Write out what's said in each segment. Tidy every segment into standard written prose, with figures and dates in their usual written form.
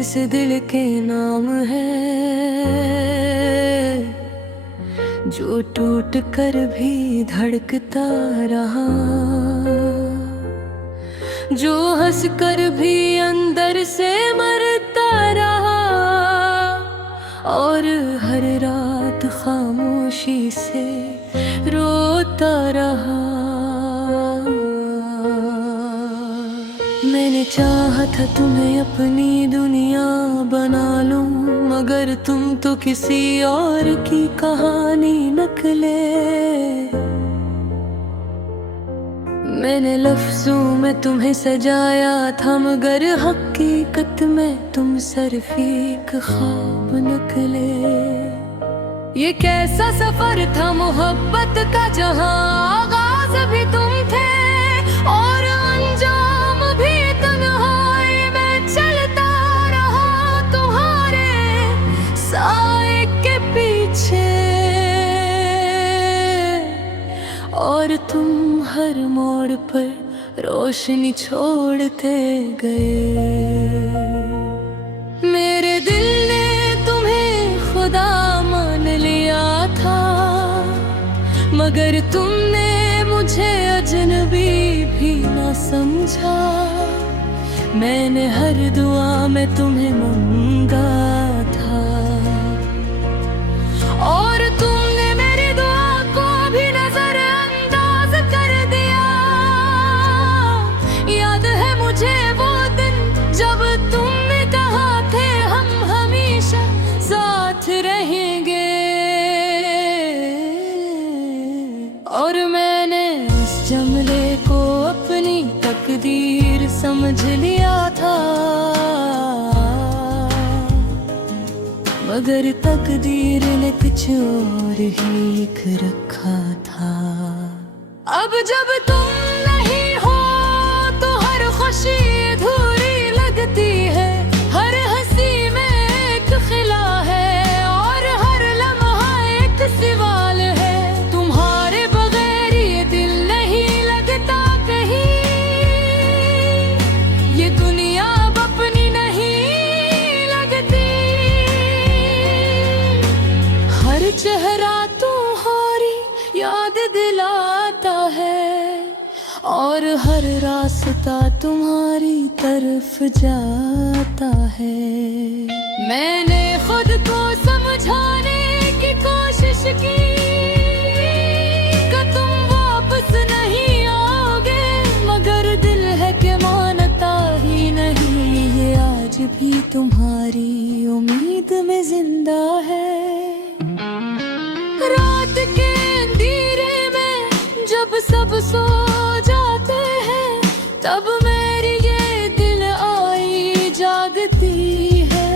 इस दिल के नाम है, जो टूट कर भी धड़कता रहा, जो हंस कर भी अंदर से मरता रहा, और हर रात खामोशी से रोता रहा। मैंने चाहा था तुम्हें अपनी दुनिया बना लूं, मगर तुम तो किसी और की कहानी नकले। मैंने लफ्जों में तुम्हें सजाया था, मगर हकीकत में तुम सिर्फ एक ख्वाब निकले। ये कैसा सफर था मोहब्बत का, जहां आगाज भी तुम थे और अंजाम भी तन्हाई में चलता रहा तुम्हारे साए के पीछे। और तुम हर मोड़ पर रोशनी छोड़ते गए। मेरे दिल ने तुम्हें खुदा मान लिया था, मगर तुमने मुझे अजनबी भी न समझा। मैंने हर दुआ में तुम्हें मांगा था, और तुमने मेरी दुआ को भी नजरअंदाज कर दिया। याद है मुझे वो दिन जब तुमने कहा थे हम हमेशा साथ रहेंगे, और मैंने उस जमले को अपनी तकदीर समझ लिया था, मगर तकदीर ने कुछ और ही लिख रखा था। अब जब तुम नहीं हो तो हर खुशी अधूरी लगती है, हर हंसी में एक खिला है और हर लम्हा एक सवाल है। तुम्हारे बगैर ये दिल नहीं लगता कहीं, ये दुनिया अब अपनी नहीं लगती। हर चेहरा तुम्हारी याद दिलाता है, और हर रास्ता तुम्हारी तरफ जाता है। मैंने खुद को समझाने की कोशिश की कि तुम वापस नहीं आओगे, मगर दिल है कि मानता ही नहीं। ये आज भी तुम्हारी उम्मीद में जिंदा है। रात के अंधेरे में जब सब सो जाते हैं, तब मेरी ये दिल आई जागती है,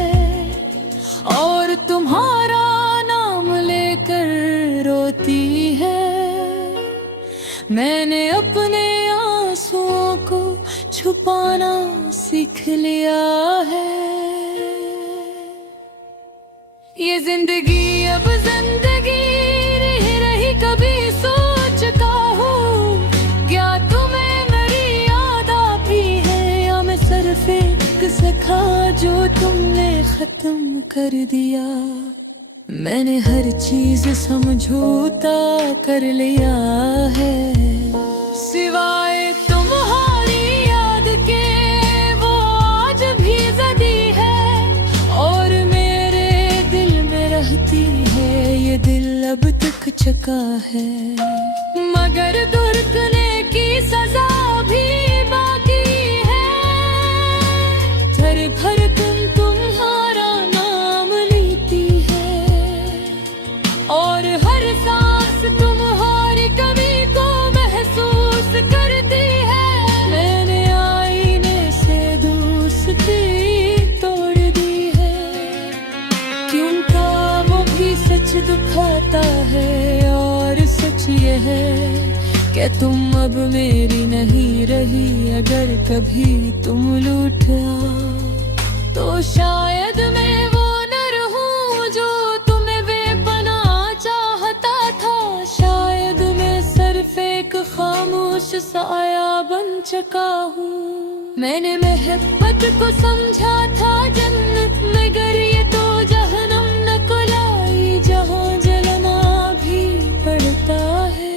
और तुम्हारा नाम लेकर रोती है। मैंने अपने आंसुओं को छुपाना सीख लिया है। ये जिंदगी अब जिंदगी नहीं रही, कभी सोच का हूँ क्या तुम्हें मेरी याद आती है, या मैं सिर्फ एक सखा जो तुमने खत्म कर दिया। मैंने हर चीज समझौता कर लिया है, सिवाय तुम्हारी याद के वो आज भी ज़दी है, और मेरे दिल में रहती है। ये दिल अब तक चका है, मगर धड़कने की सजा भी बाकी है। थर थर तुम्हारा नाम लेती है, और हर सांस तुम्हारी कमी को महसूस करती है। मैंने आईने से दोस्ती तोड़ दी है, क्योंकि वो भी सच दुखाता है। और सच ये है कि तुम अब मेरी नहीं रही, अगर कभी तुम लौट आओ तो शायद मैं वो न रहूं जो तुम्हें बेपनाह चाहता था। शायद मैं सिर्फ एक खामोश साया बन चुका हूँ। मैंने मोहब्बत को समझा था जन्नत, मगर ये तो जहन्नम नकल आई, जहाँ जलना भी पड़ता है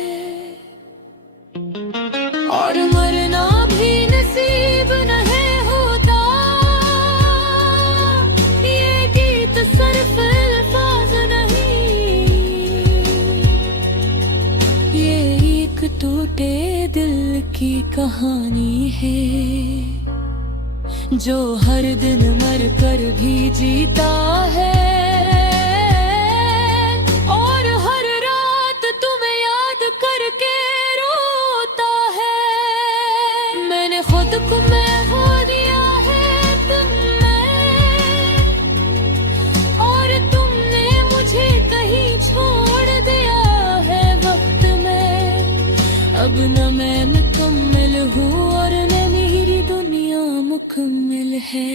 और मरना भी नसीब नहीं होता। ये गीत सिर्फ अल्फाज नहीं, ये एक टूटे दिल की कहानी है, जो हर दिन मर कर भी जीता है और हर रात तुम्हें याद करके रोता है। मैंने खुद को मैं हो दिया है तुम में, और तुमने मुझे कहीं छोड़ दिया है वक्त में। अब न मैं मुकम्मल हूँ और न मेरी दुनिया मुकम्मल है।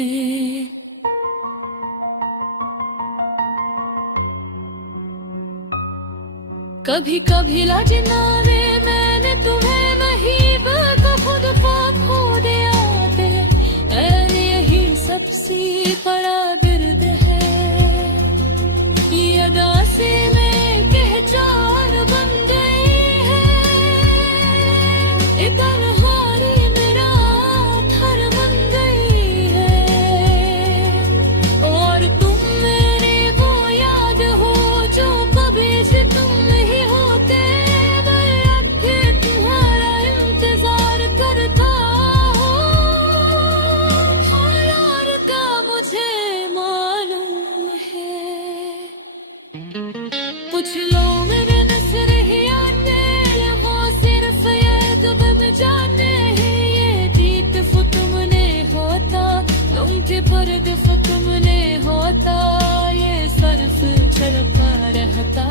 कभी कभी लाजना में मैंने तुम्हें महीब को खुद को खो दिया थे, यही सबसे बड़ा गिर्द है। ये अदा से मैं पहचान बन गई है, एक अनहारी मेरा घर बन गई है। और तुम मेरे वो याद हो जो कभी से तुम नहीं होते, मैं अब भी तुम्हारा इंतजार करता हूँ। और का मुझे मालूम है, कुछ लोग मेरे नजर ही आते, वो सिर्फ ये दुब जाने हैं। ये जीत फो तुमने होता, तुम थे पर्द फो तुमने होता, ये सर्फ चलता रहता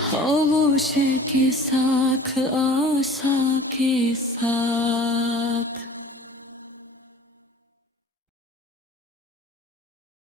खामोश के साथ आशा के साथ।